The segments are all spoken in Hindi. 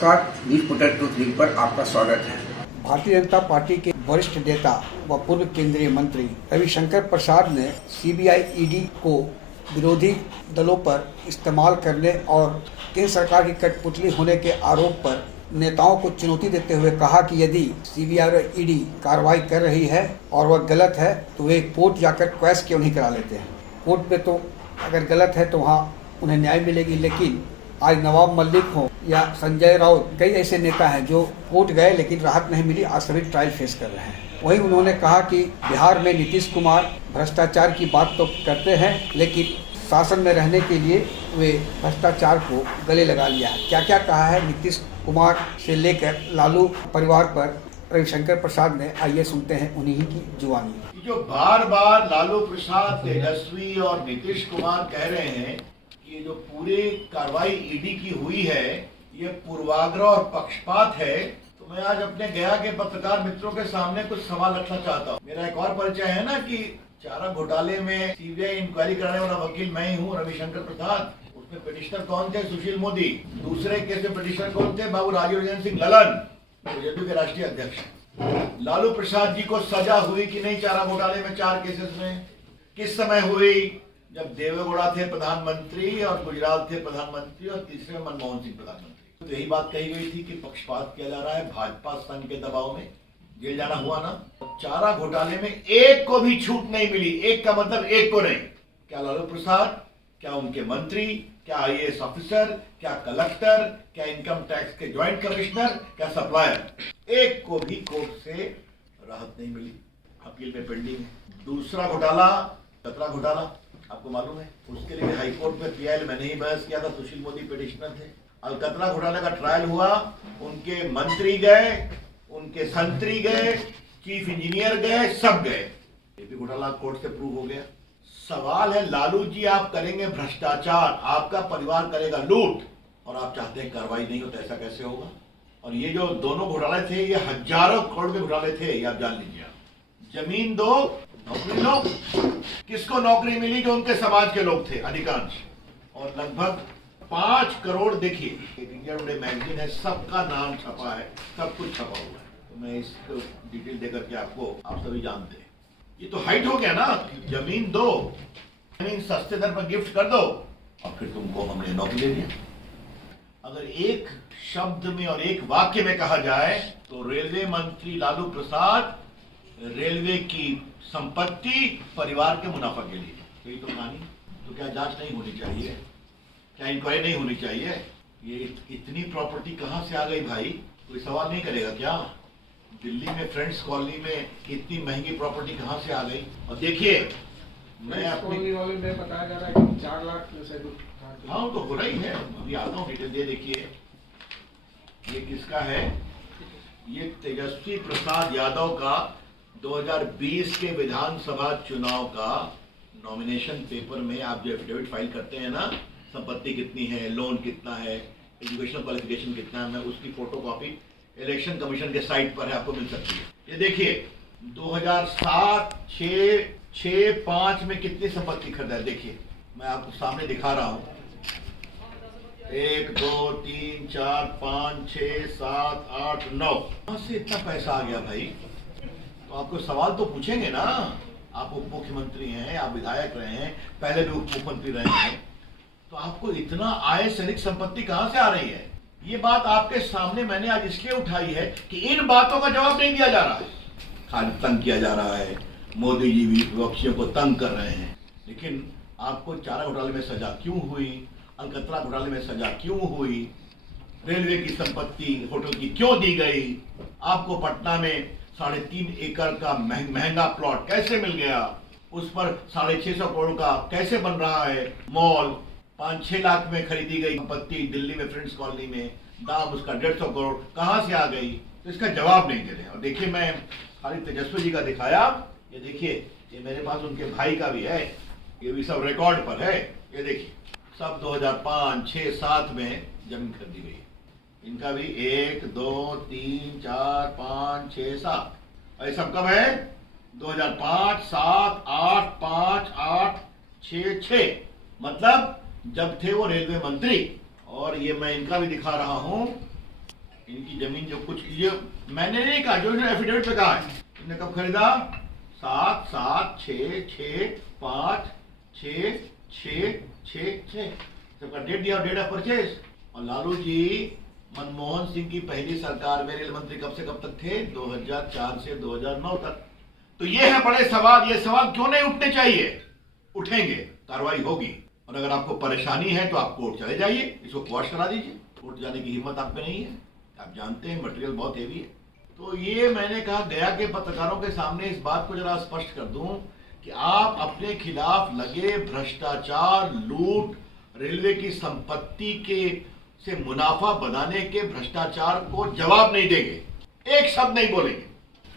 नमस्कार, न्यूज पोर्टल ट्रूथ न्यूज पर आपका स्वागत है। भारतीय जनता पार्टी के वरिष्ठ नेता व पूर्व केंद्रीय मंत्री रविशंकर प्रसाद ने सीबीआई ईडी को विरोधी दलों पर इस्तेमाल करने और केंद्र सरकार की कठपुतली होने के आरोप पर नेताओं को चुनौती देते हुए कहा कि यदि सीबीआई और ईडी कार्रवाई कर रही है और वह गलत है तो वे कोर्ट जाकर क्वेश क्यों नहीं करा लेते हैं। कोर्ट में तो अगर गलत है तो वहाँ उन्हें न्याय मिलेगी, लेकिन आज नवाब मलिक हो या संजय राउत, कई ऐसे नेता हैं जो कोर्ट गए लेकिन राहत नहीं मिली, आज सभी ट्रायल फेस कर रहे हैं। वहीं उन्होंने कहा कि बिहार में नीतीश कुमार भ्रष्टाचार की बात तो करते हैं लेकिन शासन में रहने के लिए वे भ्रष्टाचार को गले लगा लिया है। क्या क्या कहा है नीतीश कुमार से लेकर लालू परिवार पर रविशंकर प्रसाद ने, आइए सुनते हैं उन्हीं की जुबानी। जो बार बार लालू प्रसाद, तेजस्वी और नीतीश कुमार कह रहे हैं कि जो पूरी कार्रवाई ईडी की हुई है ये पूर्वाग्रह और पक्षपात है, तो मैं आज अपने गया के पत्रकार मित्रों के सामने कुछ सवाल रखना चाहता हूँ। मेरा एक और परिचय है ना कि चारा घोटाले में सीबीआई इंक्वायरी कराने वाला वकील मैं ही हूँ, रविशंकर प्रसाद। उसमें पिटिशनर कौन थे? सुशील मोदी। दूसरे केस में पिटिशनर कौन थे? बाबू राजीव रंजन सिंह ललन, जेडीयू के राष्ट्रीय अध्यक्ष। लालू प्रसाद जी को सजा हुई कि नहीं चारा घोटाले में 4 केसेस में? किस समय हुई? जब देवेगौड़ा थे प्रधानमंत्री और गुजराल थे प्रधानमंत्री और तीसरे मनमोहन सिंह प्रधानमंत्री। तो यही बात कही गई थी कि पक्षपात किया जा रहा है, भाजपा संघ के दबाव में जेल जाना हुआ ना। चारा घोटाले में एक को भी छूट नहीं मिली। एक का मतलब एक को नहीं। क्या लालू प्रसाद, क्या उनके मंत्री, क्या आईएएस ऑफिसर, क्या कलेक्टर, क्या इनकम टैक्स के ज्वाइंट कमिश्नर, क्या सप्लायर, एक को भी कोर्ट से राहत नहीं मिली। अपील में पेंडिंग। दूसरा घोटाला कतरा घोटाला, आपको मालूम है, उसके लिए हाईकोर्ट में पीआईएल मैंने ही बहस किया था, सुशील मोदी पिटिशनर थे। अलकतरा घोटाले का ट्रायल हुआ, उनके मंत्री गए, उनके संतरी गए, चीफ इंजीनियर गए, सब गए। ये भी घोटाला कोर्ट से प्रूव हो गया। सवाल है, लालू जी आप करेंगे भ्रष्टाचार, आपका परिवार करेगा लूट, और आप चाहते हैं कार्रवाई नहीं हो, तो ऐसा कैसे होगा? और ये जो दोनों घोटाले थे ये हजारों करोड़ के घोटाले थे, ये आप जान लीजिए। जमीन दो, नौकरी लो। किसको नौकरी मिली? जो उनके समाज के लोग थे अधिकांश। और लगभग 5 करोड़, देखिए इंडिया टुडे मैगजीन है, सबका नाम छपा है, सब कुछ छपा हुआ है, तो मैं इसको डिटेल देकर के आपको, आप सभी जानते हैं। ये तो हाइट हो गया ना, जमीन दो, जमीन सस्ते दर पर गिफ्ट कर दो और फिर तुमको हमने नौकरी दे दिया। अगर एक शब्द में और एक वाक्य में कहा जाए तो रेलवे मंत्री लालू प्रसाद रेलवे की संपत्ति परिवार के मुनाफा के लिए, यही तो कहानी। तो क्या जांच नहीं होनी चाहिए? क्या इंक्वायरी नहीं होनी चाहिए? ये इतनी प्रॉपर्टी कहां से आ गई भाई? कोई सवाल नहीं करेगा क्या? दिल्ली में फ्रेंड्स कॉलोनी में इतनी महंगी प्रॉपर्टी कहां से आ गई? और देखिए मैं अपनी वाले में बताया जा रहा है कि 4 लाख से, हाँ तो हो रही है, अभी आता हूँ डिटेल दे। देखिए ये किसका है? ये तेजस्वी प्रसाद यादव का 2020 के विधानसभा चुनाव का नॉमिनेशन पेपर में आप जो एफिडेविट फाइल करते हैं ना, संपत्ति कितनी है, लोन कितना है, एजुकेशनल क्वालिफिकेशन कितना है, मैं उसकी फोटोकॉपी इलेक्शन कमीशन के साइट पर है, आपको मिल सकती है। ये देखिए 2007, 6, 6, 5 में कितनी संपत्ति खरीदा है, देखिए मैं आपको सामने दिखा रहा हूँ। 1, 2, 3, 4, 5, 6, 7, 8, 9, कहां से इतना पैसा आ गया भाई? तो आपको सवाल तो पूछेंगे ना। आप उप मुख्यमंत्री हैं, आप विधायक रहे हैं, पहले भी उप मुख्यमंत्री रहे हैं, तो आपको इतना आय से अधिक संपत्ति कहां से आ रही है? ये बात आपके सामने मैंने आज इसलिए उठाई है कि इन बातों का जवाब नहीं दिया जा रहा है। खाली तंग किया जा रहा है, मोदी जी भी विपक्षियों को तंग कर रहे हैं, लेकिन आपको चारा घोटाले में सजा क्यों हुई? अलकतरा घोटाले में सजा क्यों हुई? रेलवे की संपत्ति होटल की क्यों दी गई? आपको पटना में 3.5 एकड़ का महंगा प्लॉट कैसे मिल गया? उस पर 650 करोड़ का कैसे बन रहा है मॉल? 5-6 लाख में खरीदी गई संपत्ति दिल्ली में फ्रेंड्स कॉलोनी में, दाम उसका 150 करोड़ कहां से आ गई? तो इसका जवाब नहीं दे रहे। और देखिए मैं खाली तेजस्वी जी का दिखाया, ये देखिए ये मेरे पास उनके भाई का भी है, ये भी सब रिकॉर्ड पर है। ये देखिए सब 2005, 6, 7 में जमीन खरीदी गई। इनका भी 1, 2, 3, 4, 5, 6, 7, और सब कब है? 2005, 7, 8, 5, 8, 6, 6, मतलब जब थे वो रेलवे मंत्री। और ये मैं इनका भी दिखा रहा हूं, इनकी जमीन जो कुछ ये मैंने नहीं कहा, जो इन्होंने एफिडेविट पे कहा है। इन्होंने कब खरीदा? 7, 7, 6, 6, 5, 6, 6, 6, 6 सबका डेट दिया, डेट ऑफ परचेज। और लालू जी मनमोहन सिंह की पहली सरकार में रेल मंत्री कब से कब तक थे? 2004 से 2009 तक। तो ये है बड़े सवाल। ये सवाल क्यों नहीं उठने चाहिए? उठेंगे, कार्रवाई होगी। और अगर आपको परेशानी है तो आप कोर्ट चले जाइए, इसको क्वाश करा दीजिए। कोर्ट जाने की हिम्मत आप में नहीं है, आप जानते हैं मटेरियल बहुत हेवी है। तो ये मैंने कहा गया के पत्रकारों के सामने इस बात को जरा स्पष्ट कर दूं कि आप अपने खिलाफ लगे भ्रष्टाचार, लूट, रेलवे की संपत्ति के से मुनाफा बनाने के भ्रष्टाचार को जवाब नहीं देंगे, एक शब्द नहीं बोलेंगे,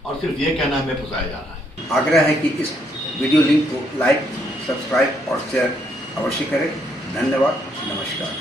और सिर्फ ये कहना हमें फंसाया जा रहा है। आग्रह है कि इस वीडियो लिंक को लाइक, सब्सक्राइब और शेयर अवश्य करें। धन्यवाद, नमस्कार।